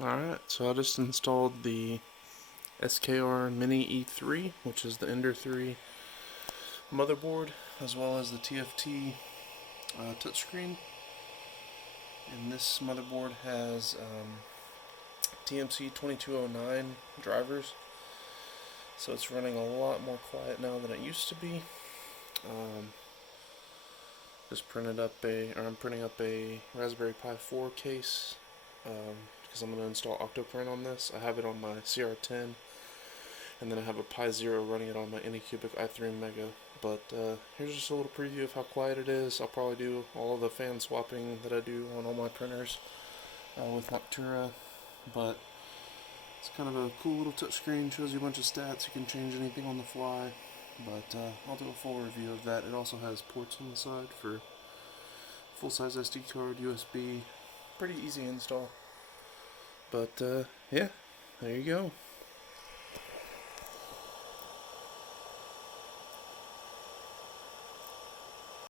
Alright, so I just installed the SkrMini E3, which is the Ender3 motherboard, as well as the TFT touchscreen. And this motherboard has TMC 2209 drivers, so it's running a lot more quiet now than it used to be. I'm printing up a Raspberry Pi 4 case because I'm going to install Octoprint on this. I have it on my CR10, and then I have a Pi Zero running it on my Anycubic i3 Mega. But here's just a little preview of how quiet it is. I'll probably do all of the fan swapping that I do on all my printers with Noctura, but it's kind of a cool little touchscreen, shows you a bunch of stats, you can change anything on the fly, but I'll do a full review of that. It also has ports on the side for full-size SD card, USB, pretty easy install. But yeah, there you go.